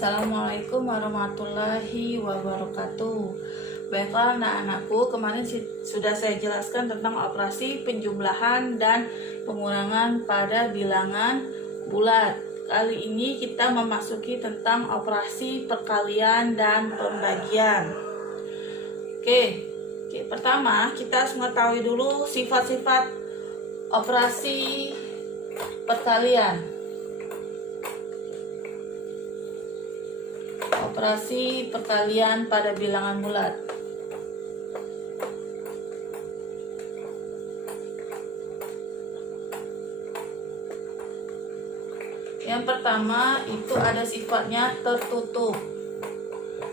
Assalamualaikum warahmatullahi wabarakatuh. Baiklah anak-anakku, kemarin sudah saya jelaskan tentang operasi penjumlahan dan pengurangan pada bilangan bulat. Kali ini kita memasuki tentang operasi perkalian dan pembagian. Oke, pertama kita harus mengetahui dulu sifat-sifat operasi perkalian. Operasi perkalian pada bilangan bulat. Yang pertama itu ada sifatnya tertutup.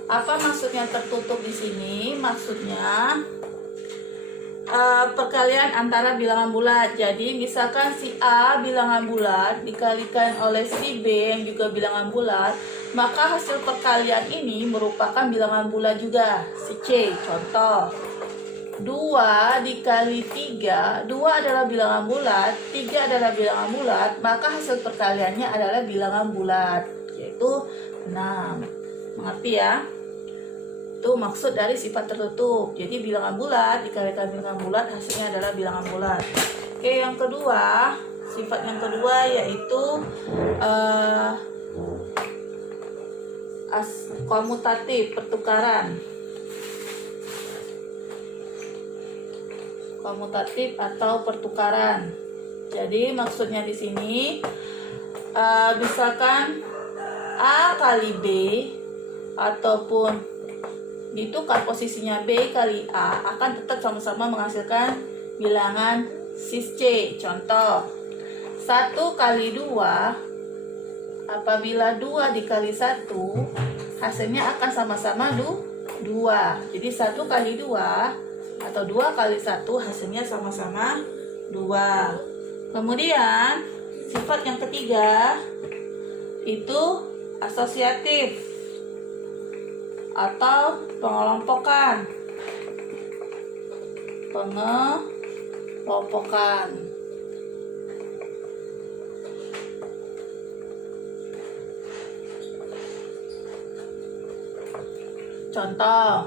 Apa maksudnya tertutup di sini? Maksudnya perkalian antara bilangan bulat. Jadi misalkan si A bilangan bulat dikalikan oleh si B yang juga bilangan bulat, maka hasil perkalian ini merupakan bilangan bulat juga, si C. Contoh, 2 dikali 3, 2 adalah bilangan bulat, 3 adalah bilangan bulat, maka hasil perkaliannya adalah bilangan bulat, yaitu 6. Mengerti ya? Itu maksud dari sifat tertutup. Jadi bilangan bulat dikalikan bilangan bulat, hasilnya adalah bilangan bulat. Oke, yang kedua, sifat yang kedua yaitu komutatif, pertukaran. Komutatif atau pertukaran. Jadi maksudnya di sini misalkan A kali B ataupun ditukar posisinya B kali A akan tetap sama-sama menghasilkan bilangan sis C. Contoh, 1 kali 2, apabila 2 dikali 1, hasilnya akan sama-sama 2. Jadi 1 kali 2 atau 2 kali 1 hasilnya sama-sama 2. Kemudian sifat yang ketiga itu asosiatif atau pengelompokan. Contoh,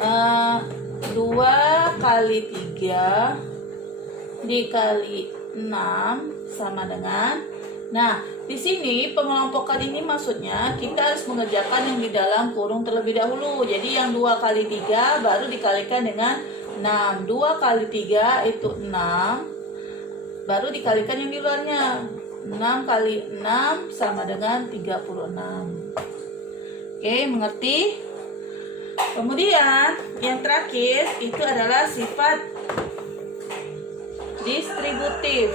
2 kali 3 dikali 6 sama dengan. Nah, di sini pengelompokan ini maksudnya kita harus mengerjakan yang di dalam kurung terlebih dahulu. Jadi yang 2 kali 3 baru dikalikan dengan 6. 2 kali 3 itu 6, baru dikalikan yang di luarnya. 6 kali 6 sama dengan 36. Oke, mengerti? Kemudian yang terakhir itu adalah sifat distributif.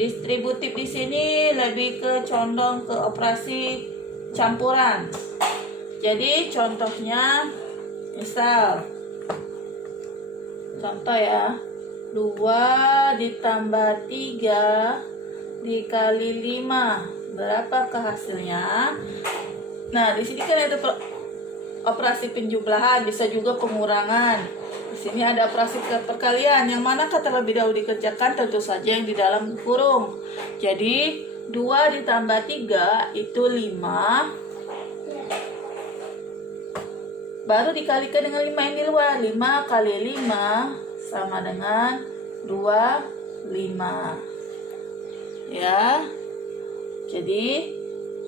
Distributif di sini lebih condong ke operasi campuran. Jadi contohnya, misal contoh ya, 2 ditambah 3 dikali 5, berapakah hasilnya? Nah, di sini kan ada operasi penjumlahan, bisa juga pengurangan. Di sini ada operasi perkalian, yang mana terlebih dahulu dikerjakan tentu saja yang di dalam kurung. Jadi 2 ditambah 3 itu 5, baru dikalikan dengan 5 yang di luar. 5 kali 5 sama dengan 25. Ya, jadi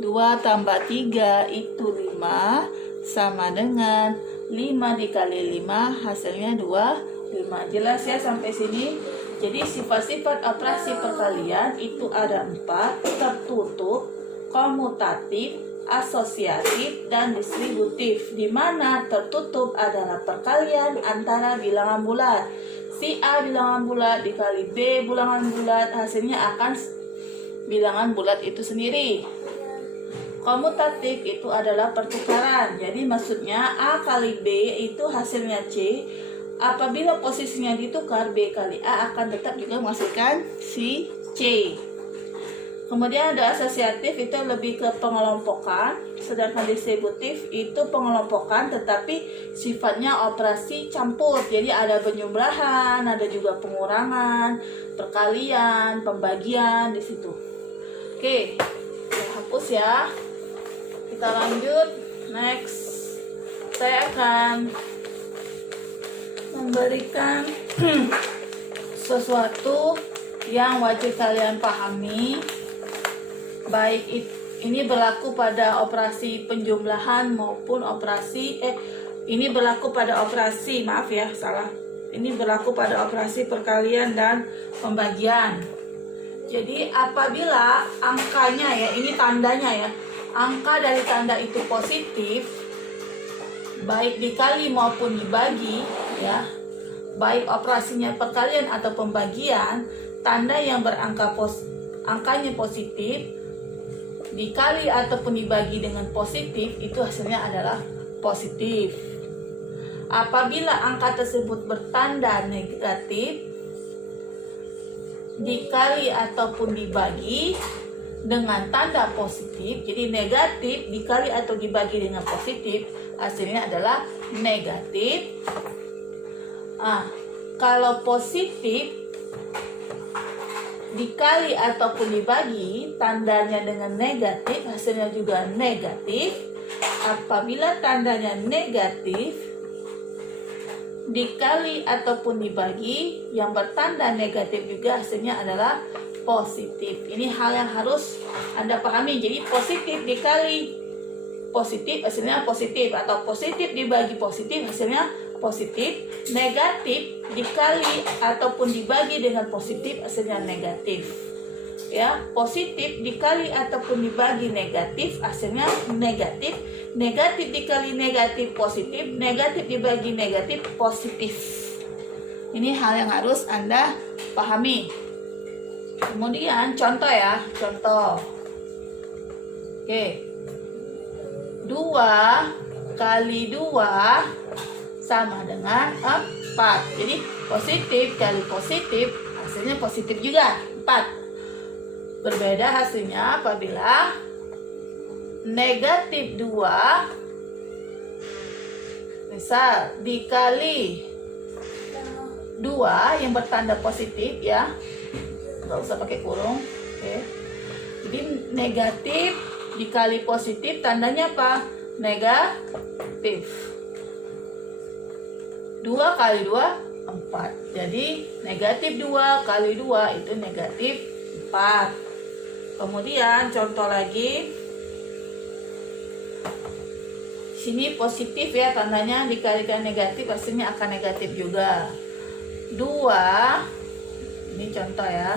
2 tambah 3 itu 5 sama dengan 5 dikali 5 hasilnya 25. Jelas ya sampai sini? Jadi sifat-sifat operasi perkalian itu ada 4: tertutup, komutatif, asosiatif, dan distributif. Di mana tertutup adalah perkalian antara bilangan bulat. Si A bilangan bulat dikali B bilangan bulat, hasilnya akan bilangan bulat itu sendiri. Komutatif itu adalah pertukaran. Jadi maksudnya A kali B itu hasilnya C. Apabila posisinya ditukar, B kali A akan tetap juga menghasilkan si C. Kemudian ada asosiatif, itu lebih ke pengelompokan. Sedangkan distributif itu pengelompokan tetapi sifatnya operasi campur. Jadi ada penjumlahan, ada juga pengurangan, perkalian, pembagian di situ. Oke, hapus ya. Kita lanjut. Next, saya akan memberikan sesuatu yang wajib kalian pahami. Baik ini berlaku pada operasi penjumlahan maupun ini berlaku pada operasi, maaf ya, salah. Ini berlaku pada operasi perkalian dan pembagian. Jadi apabila angkanya ya, ini tandanya ya, angka dari tanda itu positif, baik dikali maupun dibagi ya, baik operasinya perkalian atau pembagian, tanda yang angkanya positif dikali ataupun dibagi dengan positif, itu hasilnya adalah positif. Apabila angka tersebut bertanda negatif dikali ataupun dibagi dengan tanda positif, jadi negatif dikali atau dibagi dengan positif, hasilnya adalah negatif. Kalau positif dikali ataupun dibagi, tandanya dengan negatif, hasilnya juga negatif. Apabila tandanya negatif dikali ataupun dibagi, yang bertanda negatif juga hasilnya adalah positif. Ini hal yang harus Anda pahami. Jadi positif dikali positif hasilnya positif, atau positif dibagi positif hasilnya positif. Negatif dikali ataupun dibagi dengan positif hasilnya negatif. Ya, positif dikali ataupun dibagi negatif hasilnya negatif. Negatif dikali negatif positif, negatif dibagi negatif positif. Ini hal yang harus Anda pahami. Kemudian contoh ya, contoh. Oke. 2 kali 2 sama dengan 4. Jadi positif kali positif hasilnya positif juga, 4. Berbeda hasilnya apabila negatif 2 misal dikali 2 yang bertanda positif ya, nggak usah pakai kurung. Oke. Jadi negatif dikali positif tandanya apa? Negatif. 2 kali 2 4. Jadi negatif 2 kali 2 itu negatif 4. Kemudian contoh lagi. Sini positif ya, tandanya dikalikan negatif hasilnya akan negatif juga. 2, ini contoh ya,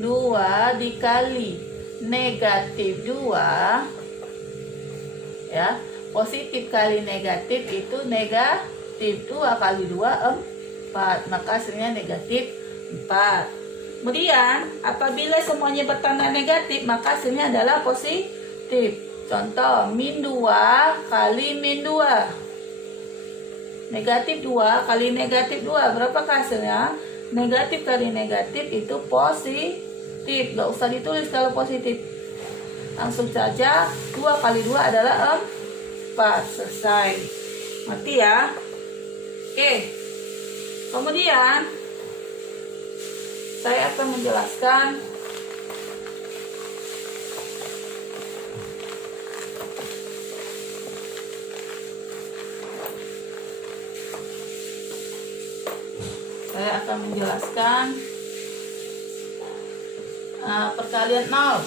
2 dikali negatif 2 ya, positif kali negatif itu negatif, 2 kali 2 4, maka hasilnya negatif 4. Kemudian apabila semuanya bertanda negatif maka hasilnya adalah positif. Contoh, min 2 kali min 2. Negatif 2 kali negatif 2. Berapakah hasilnya? Negatif kali negatif itu positif. Gak usah ditulis kalau positif. Langsung saja 2 kali 2 adalah 4. Selesai. Ngerti ya? Oke. Kemudian saya akan menjelaskan perkalian 0.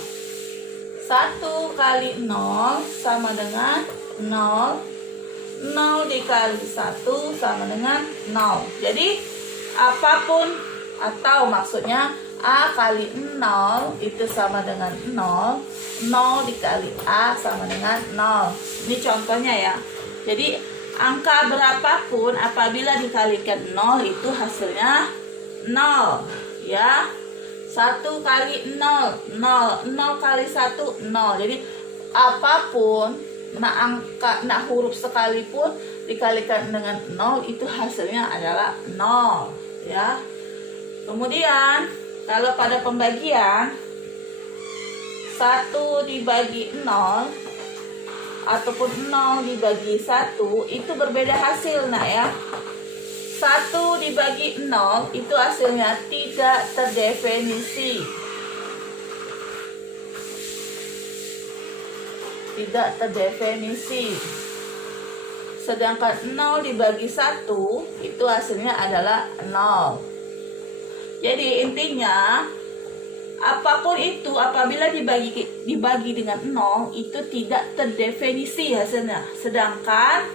1 kali 0 sama dengan 0. 0 dikali 1 sama dengan 0. Jadi apapun, atau maksudnya A kali 0 itu sama dengan 0. 0 dikali A sama dengan 0. Ini contohnya ya. Jadi angka berapapun apabila dikalikan 0 itu hasilnya 0 ya. 1 kali 0 0 kali 1 0. Jadi apapun huruf sekalipun dikalikan dengan 0 itu hasilnya adalah 0 ya. Kemudian kalau pada pembagian 1 dibagi 0 ataupun 0 dibagi 1 itu berbeda hasil nak ya. 1 dibagi 0 itu hasilnya tidak terdefinisi. tidak terdefinisi. Sedangkan 0 dibagi 1 itu hasilnya adalah 0. Jadi intinya apapun itu apabila dibagi dengan 0 itu tidak terdefinisi hasilnya. Sedangkan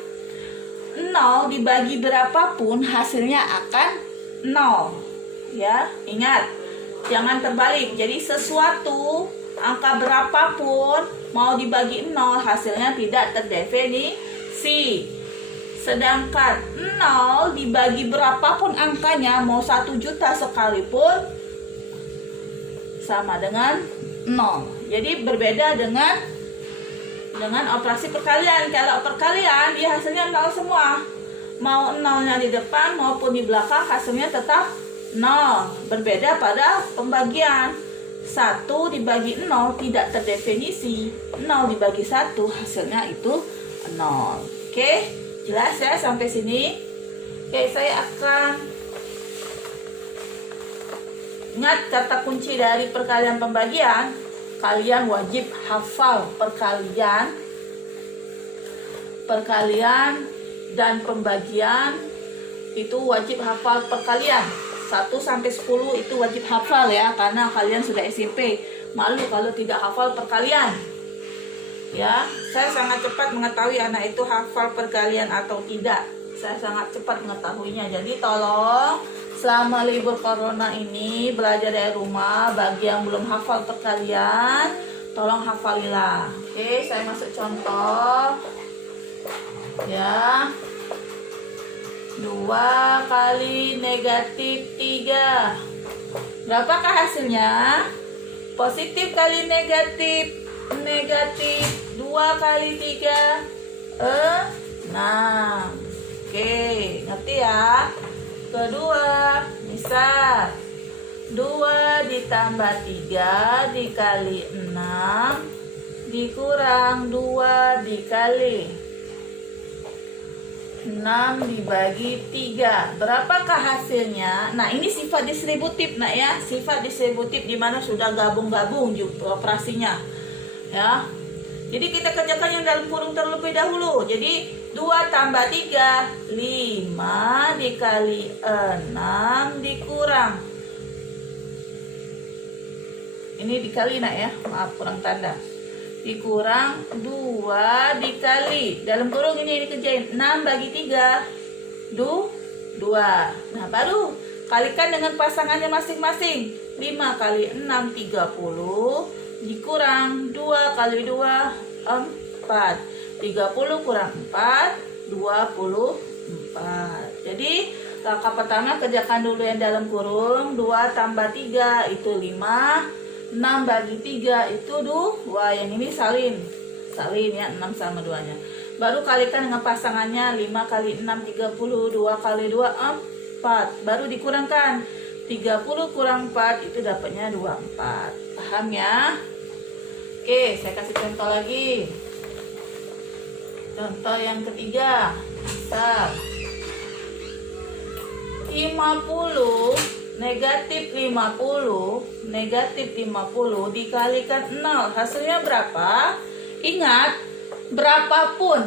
0 dibagi berapapun hasilnya akan 0. Ya, ingat, jangan terbalik. Jadi sesuatu angka berapapun mau dibagi 0 hasilnya tidak terdefinisi. Sedangkan 0 dibagi berapapun angkanya, mau 1 juta sekalipun, sama dengan 0. Jadi berbeda dengan operasi perkalian. Kalau perkalian, dia hasilnya 0 semua. Mau 0-nya di depan maupun di belakang, hasilnya tetap 0. Berbeda pada pembagian. 1 dibagi 0 tidak terdefinisi. 0 dibagi 1 hasilnya itu 0. Oke? Jelas ya sampai sini? Oke, saya akan ingat kata kunci dari perkalian pembagian. Kalian wajib hafal perkalian dan pembagian. Itu wajib hafal perkalian 1 sampai 10 itu wajib hafal ya, karena kalian sudah SMP. Malu kalau tidak hafal perkalian. Ya, saya sangat cepat mengetahui anak itu hafal perkalian atau tidak. Saya sangat cepat mengetahuinya. Jadi tolong selama libur corona ini belajar dari rumah. Bagi yang belum hafal perkalian, tolong hafalilah. Oke, saya masuk contoh. Ya, 2 kali negatif 3. Berapakah hasilnya? Positif kali negatif 2 kali 3 6. Oke, ngerti ya? Kedua, misal 2 ditambah 3 dikali 6 dikurang 2 dikali 6 dibagi 3. Berapakah hasilnya? Nah, ini sifat distributif, nak ya. Sifat distributif di mana sudah gabung-gabung operasinya. Ya. Jadi kita kerjakan yang dalam kurung terlebih dahulu. Jadi 2 tambah 3 5 dikali 6 dikurang. Ini dikali nak ya. Maaf kurang tanda. Dikurang 2 dikali, dalam kurung ini dikerjain 6 bagi 3 2. Nah, baru kalikan dengan pasangannya masing-masing. 5 kali 6 30 dikurang 2 kali 2 4. 30 kurang 4 24. Jadi langkah pertama kerjakan dulu yang dalam kurung. 2 tambah 3 itu 5. 6 bagi 3 itu 2. Yang ini salin ya, 6 sama 2 nya. Baru kalikan dengan pasangannya. 5 kali 6 30, 2 kali 2 4. Baru dikurangkan 30 kurang 4 itu dapatnya 24. Paham ya? Oke, saya kasih contoh lagi. Contoh yang ketiga. Misal 50 negatif 50 dikalikan 0 hasilnya berapa? Ingat, berapapun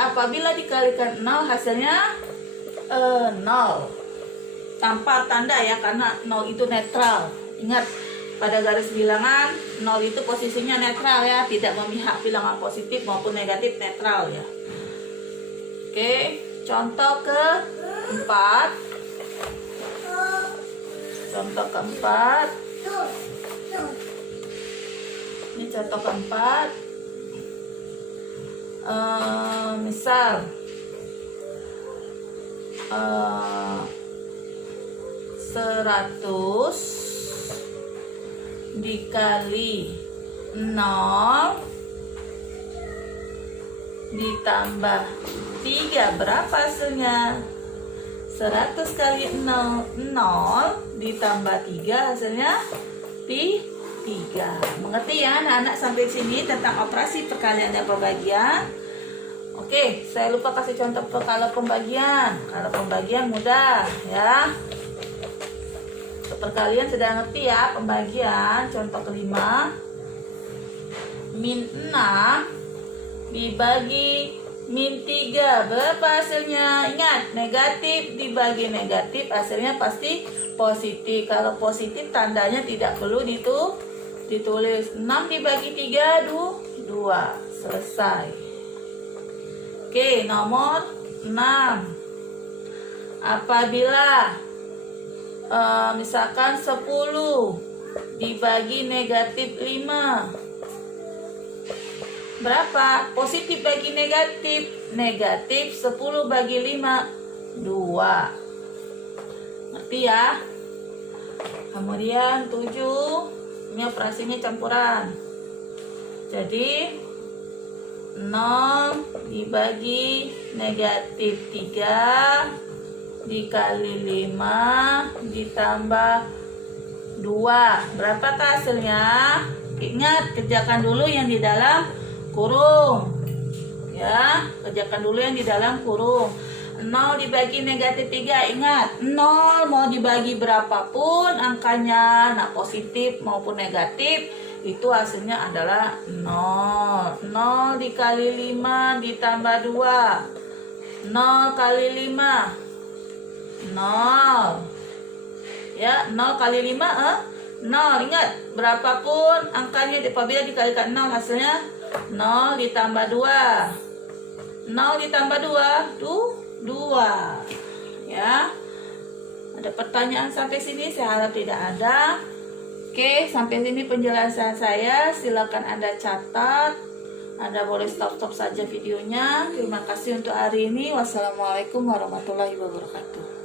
apabila dikalikan 0 hasilnya 0 tanpa tanda ya, karena 0 itu netral. Ingat, pada garis bilangan 0 itu posisinya netral ya, tidak memihak bilangan positif maupun negatif, netral ya. Oke, contoh keempat. Contoh keempat. Ini contoh keempat. Misal 100 dikali 0 ditambah 3, berapa hasilnya? 100 kali 0 ditambah 3 hasilnya 3. Mengerti ya anak-anak sampai sini tentang operasi perkalian dan pembagian? Oke, saya lupa kasih contoh kalau pembagian. Kalau pembagian mudah ya. Perkalian sudah ngerti ya pembagian. Contoh kelima. min 6 dibagi min 3. Berapa hasilnya? Ingat, negatif dibagi negatif hasilnya pasti positif. Kalau positif tandanya tidak perlu ditulis. 6 dibagi 3, 2. Selesai. Oke, nomor 6. Apabila misalkan 10 dibagi negatif 5, berapa? Positif bagi negatif. Negatif 10 bagi 5, 2. Ngerti ya? Kemudian 7, ini operasinya campuran. Jadi 0 dibagi negatif 3 dikali 5 ditambah 2. Berapakah hasilnya? Ingat, kerjakan dulu yang di dalam kurung. Ya, kerjakan dulu yang di dalam kurung. 0 dibagi negatif 3. Ingat, 0 mau dibagi berapapun angkanya, nah positif maupun negatif, itu hasilnya adalah 0. 0 dikali 5 ditambah 2. 0 kali 5, 0. Ya, 0 kali 5 0. Ingat, berapapun angkanya apabila dikalikan 0 hasilnya 0 ditambah 2. 0 ditambah 2 ya. Ada pertanyaan sampai sini? Saya harap tidak ada. Oke, sampai sini penjelasan saya. Silakan Anda catat. Anda boleh stop saja videonya. Terima kasih untuk hari ini. Wassalamualaikum warahmatullahi wabarakatuh.